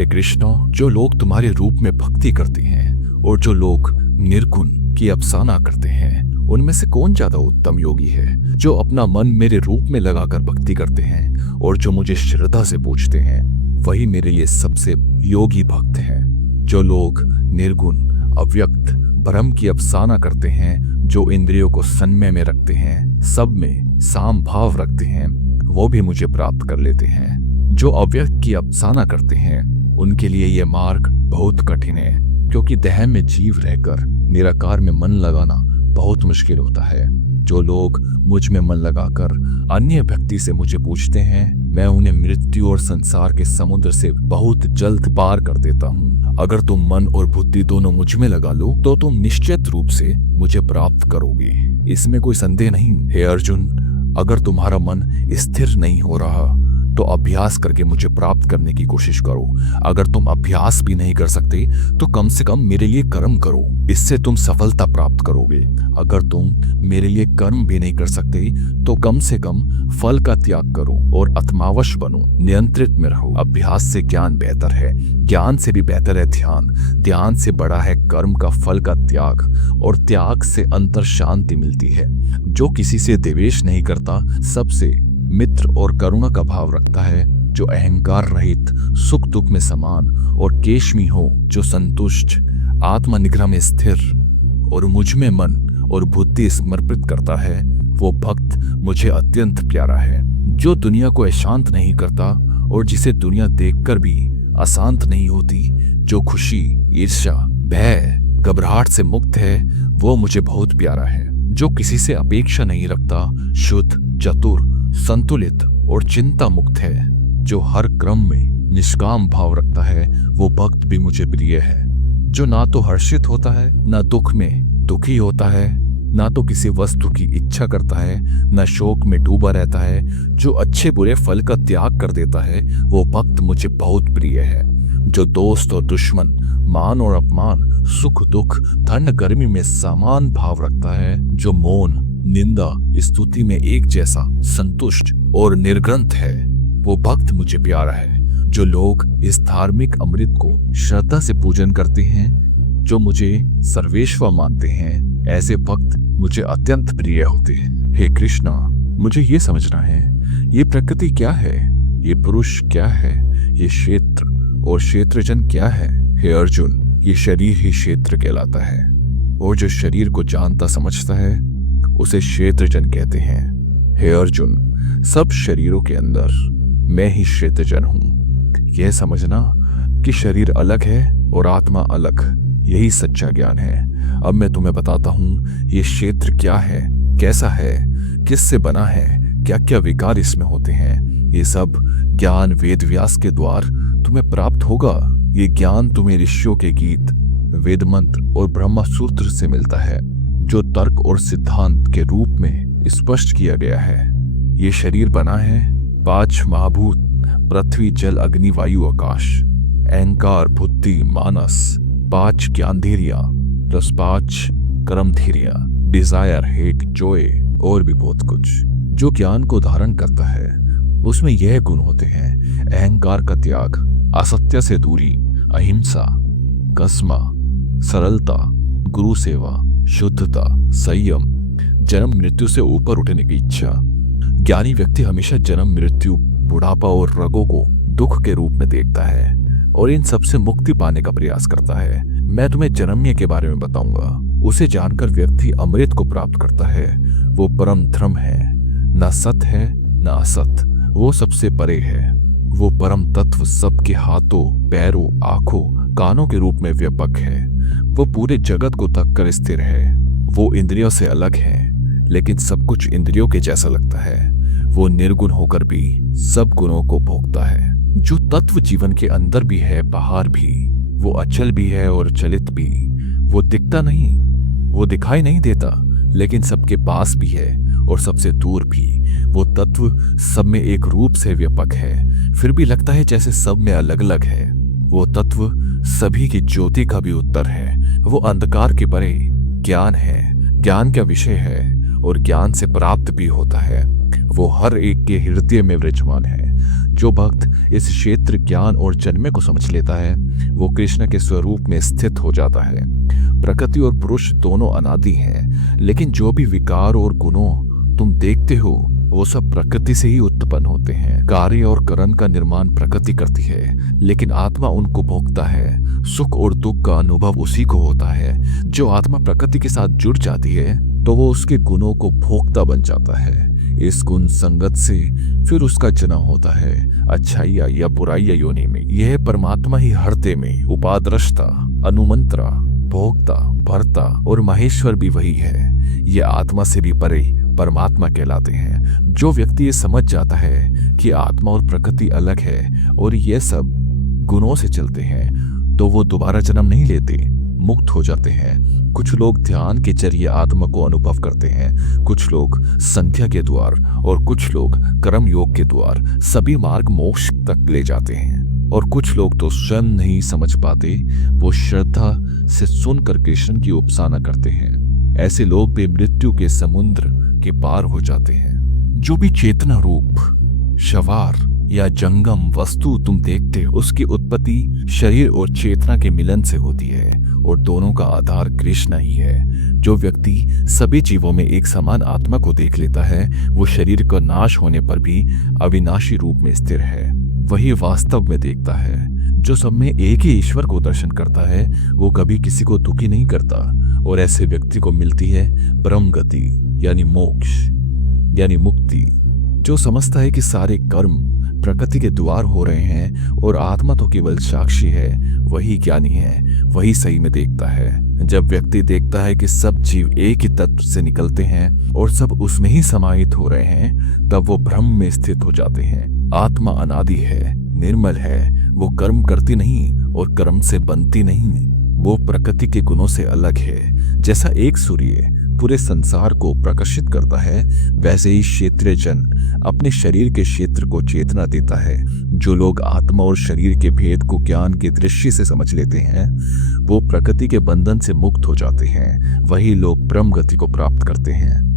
हे कृष्ण, जो लोग तुम्हारे रूप में भक्ति करते हैं और जो लोग निर्गुण की अफसाना करते हैं, उनमें से कौन ज्यादा उत्तम योगी है? जो अपना मन मेरे रूप में लगाकर भक्ति करते हैं और जो मुझे श्रद्धा से पूछते हैं, वही मेरे लिए सबसे योगी भक्त हैं। जो लोग निर्गुण अव्यक्त ब्रह्म की अफसाना करते हैं, जो इंद्रियों को संयम में रखते हैं, सब में साम भाव रखते हैं, वो भी मुझे प्राप्त कर लेते हैं। जो अव्यक्त की अफसाना करते हैं, उनके लिए यह मार्ग बहुत कठिन है, क्योंकि देह में जीव रहकर निराकार में मन लगाना बहुत मुश्किल होता है। जो लोग मुझ में मन लगाकर अन्य व्यक्ति से मुझे पूछते हैं, मैं उन्हें मृत्यु और संसार के समुद्र से बहुत जल्द पार कर देता हूँ। अगर तुम मन और बुद्धि दोनों मुझ में लगा लो तो तुम निश्चित रूप से मुझे प्राप्त करोगे, इसमें कोई संदेह नहीं। हे अर्जुन, अगर तुम्हारा मन स्थिर नहीं हो रहा तो अभ्यास करके मुझे प्राप्त करने की कोशिश करो। अगर तुम अभ्यास भी नहीं कर सकते तो कम से कम मेरे लिए कर्म करो, इससे तुम सफलता प्राप्त करोगे। अगर तुम मेरे लिए कर्म भी नहीं कर सकते तो कम से कम फल का त्याग करो और आत्मावश बनो, नियंत्रित में रहो। अभ्यास से ज्ञान बेहतर है, ज्ञान से भी बेहतर है ध्यान, ध्यान से बड़ा है कर्म का फल का त्याग, और त्याग से अंतर शांति मिलती है। जो किसी से द्वेष नहीं करता, सबसे मित्र और करुणा का भाव रखता है, जो अहंकार रहित सुख दुख में समान और केशमी हो, जो संतुष्ट आत्मा निग्रह में स्थिर और मुझ में मन और बुद्धि समर्पित करता है, वो भक्त मुझे अत्यंत प्यारा है। जो दुनिया को अशांत नहीं करता और जिसे दुनिया देखकर भी अशांत नहीं होती, जो खुशी ईर्ष्या भय घबराहट से मुक्त है, वो मुझे बहुत प्यारा है। जो किसी से अपेक्षा नहीं रखता, शुद्ध चतुर संतुलित और चिंता मुक्त है, जो हर क्रम में निष्काम भाव रखता है, वो भक्त भी मुझे प्रिय है। जो ना तो हर्षित होता है, ना दुख में दुखी होता है, ना तो किसी वस्तु की इच्छा करता है, ना शोक में डूबा रहता है, जो अच्छे बुरे फल का त्याग कर देता है, वो भक्त मुझे बहुत प्रिय है। जो दोस्त और दुश्मन, मान और अपमान, सुख दुख, ठंड गर्मी में समान भाव रखता है, जो मौन निंदा स्तुति में एक जैसा संतुष्ट और निर्ग्रंथ है, वो भक्त मुझे प्यारा है। जो लोग इस धार्मिक अमृत को श्रद्धा से पूजन करते हैं, जो मुझे सर्वेश्वर मानते हैं, ऐसे भक्त मुझे अत्यंत प्रिय होते हैं। हे कृष्णा, मुझे ये समझना है, ये प्रकृति क्या है, ये पुरुष क्या है, ये क्षेत्र और क्षेत्रजन क्या है। हे अर्जुन, ये शरीर ही क्षेत्र कहलाता है, और जो शरीर को जानता समझता है उसे क्षेत्रजन कहते हैं। हे अर्जुन, सब शरीरों के अंदर मैं ही क्षेत्रजन हूं। यह समझना कि शरीर अलग है और आत्मा अलग, यही सच्चा ज्ञान है। अब मैं तुम्हें बताता हूं ये क्षेत्र क्या है, कैसा है, किससे बना है, क्या क्या विकार इसमें होते हैं। ये सब ज्ञान वेद व्यास के द्वार तुम्हें प्राप्त होगा। ये ज्ञान तुम्हें ऋषियों के गीत, वेद मंत्र और ब्रह्मा सूत्र से मिलता है, जो तर्क और सिद्धांत के रूप में स्पष्ट किया गया है। ये शरीर बना है 5 महाभूत, पृथ्वी जल अग्नि वायु आकाश, अहंकार बुद्धि मानस, 5 ज्ञानधीरिया प्लस 5 कर्मधीरिया, डिजायर हेट जॉय और भी बहुत कुछ। जो ज्ञान को धारण करता है उसमें यह गुण होते हैं: अहंकार का त्याग, असत्य से दूरी, अहिंसा, कस्मा, सरलता, गुरु सेवा, शुद्धता, संयम, जन्म मृत्यु से ऊपर उठने की इच्छा। ज्ञानी व्यक्ति हमेशा जन्म मृत्यु बुढ़ापा और रोगों को दुख के रूप में देखता है और इन सबसे मुक्ति पाने का प्रयास करता है। मैं तुम्हें जन्म्य के बारे में बताऊंगा। उसे जानकर व्यक्ति अमृत को प्राप्त करता है। वो परम धर्म है, न सत है न असत, वो सबसे परे है। वो परम तत्व सबके हाथों पैरों आंखों कानों के रूप में व्यापक है। वो पूरे जगत को तक कर स्थिर है। वो इंद्रियों से अलग है, लेकिन सब कुछ इंद्रियों के जैसा लगता है। वो निर्गुण होकर भी सब गुणों को भोगता है। जो तत्व जीवन के अंदर भी है बाहर भी, वो अचल भी है और चलित भी। वो दिखता नहीं, वो दिखाई नहीं देता, लेकिन सबके पास भी है और सबसे दूर भी। वो तत्व सब में एक रूप से व्यापक है, फिर भी लगता है जैसे सब में अलग अलग है। वो तत्व सभी की ज्योति का भी उत्तर है। वो अंधकार के परे ज्ञान है, ज्ञान का विषय है और ज्ञान से प्राप्त भी होता है। वो हर एक के हृदय में विराजमान है। जो भक्त इस क्षेत्र ज्ञान और जन्मे को समझ लेता है वो कृष्ण के स्वरूप में स्थित हो जाता है। प्रकृति और पुरुष दोनों अनादि हैं, लेकिन जो भी विकार और गुणों तुम देखते हो वो सब प्रकृति से ही उत्पन्न होते हैं। कार्य और कर्म का निर्माण प्रकृति करती है, लेकिन आत्मा उनको भोगता है। सुख और दुख का अनुभव उसी को होता है। जो आत्मा प्रकृति के साथ जुड़ जाती है तो वो उसके गुणों को भोगता बन जाता है। इस गुण संगत से फिर उसका जन्म होता है, अच्छाइया या बुराइया योनि में। यह परमात्मा ही हृदय में उपाद्रष्टा, अनुमंत्रा, भोक्ता, भर्ता और महेश्वर भी वही है। ये आत्मा से भी परे परमात्मा कहलाते हैं। जो व्यक्ति ये समझ जाता है कि आत्मा और प्रकृति अलग है और ये सब गुणों से चलते हैं तो वो दोबारा जन्म नहीं लेते, मुक्त हो जाते हैं। कुछ लोग ध्यान के जरिए आत्मा को अनुभव करते हैं, कुछ लोग संख्या के द्वार और कुछ लोग कर्म योग के द्वार। सभी मार्ग मोक्ष तक ले जाते हैं और कुछ लोग तो स्वयं नहीं समझ पाते, वो श्रद्धा से सुनकर कृष्ण की उपासना करते हैं। ऐसे लोग भी मृत्यु के समुद्र के पार हो जाते हैं। जो भी चेतना रूप शवार या जंगम वस्तु तुम देखते हो उसकी उत्पत्ति शरीर और चेतना के मिलन से होती है और दोनों का आधार कृष्ण ही है। जो व्यक्ति सभी जीवों में एक समान आत्मा को देख लेता है वो शरीर का नाश होने पर भी अविनाशी रूप में स्थिर है, वही वास्तव में देखता है। जो सब में एक ही ईश्वर को दर्शन करता है वो कभी किसी को दुखी नहीं करता और ऐसे व्यक्ति को मिलती है ब्रह्म गति यानी मोक्ष यानी मुक्ति। जो समझता है कि सारे कर्म प्रकृति के द्वार हो रहे हैं और आत्मा तो केवल साक्षी है, वही ज्ञानी है, वही सही में देखता है। जब व्यक्ति देखता है कि सब जीव एक ही तत्व से निकलते हैं और सब उसमें ही समाहित हो रहे हैं तब वो ब्रह्म में स्थित हो जाते हैं। आत्मा अनादि है, निर्मल है, वो कर्म करती नहीं और कर्म से बनती नहीं, वो प्रकृति के गुणों से अलग है। जैसा एक सूर्य पूरे संसार को प्रकाशित करता है वैसे ही क्षेत्रीय जन अपने शरीर के क्षेत्र को चेतना देता है। जो लोग आत्मा और शरीर के भेद को ज्ञान की दृष्टि से समझ लेते हैं वो प्रकृति के बंधन से मुक्त हो जाते हैं, वही लोग ब्रह्म गति को प्राप्त करते हैं।